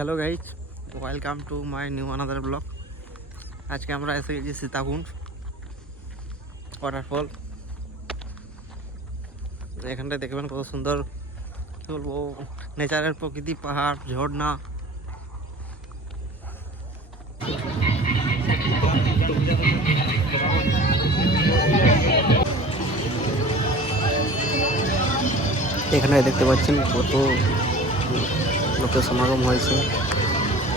Hello guys, welcome to my new another blog. আজকে আমরা এসে গেছি সীতাকুণ্ড ওয়াটারফল। এখানটায় দেখবেন কত সুন্দর বলবো নেচারের প্রকৃতি, পাহাড়, ঝর্ণা। এখানে দেখতে পাচ্ছেন কত লোকের সমাগম হয়েছে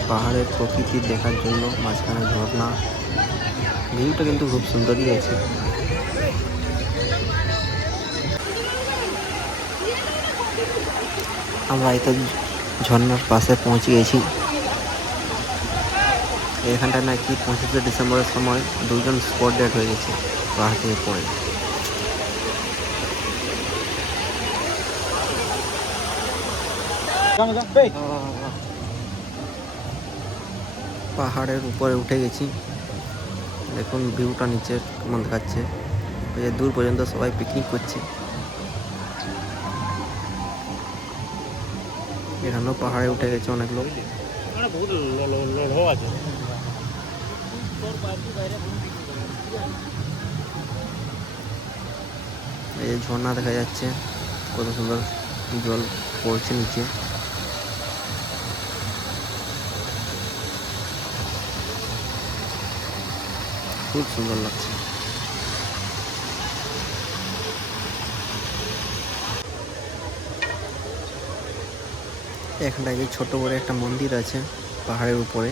পাহাড়ের প্রকৃতি দেখার জন্য। মাঝখানে ঝর্ণা, ভিউটা কিন্তু খুব সুন্দরই আছে। আমরা এই তো ঝর্ণার পাশে পৌঁছে গেছি। এখানটায় নাকি 25শে ডিসেম্বরের সময় দুজন স্পট ডেড হয়ে গেছে পাহাড় থেকে পড়ে। পাহাড়ের উপরে উঠে গেছি, দেখুন ভিউটা নিচে কেমন দেখাচ্ছে। দূর পর্যন্ত সবাই পিকনিক করছে। এখানেও পাহাড়ে উঠে গেছে অনেক লোক। এই যে ঝর্ণা দেখা যাচ্ছে, কত সুন্দর জল পড়ছে নিচে। খুব সুন্দর লাগছে। এখানটায় ছোট করে একটা মন্দির আছে পাহাড়ের উপরে।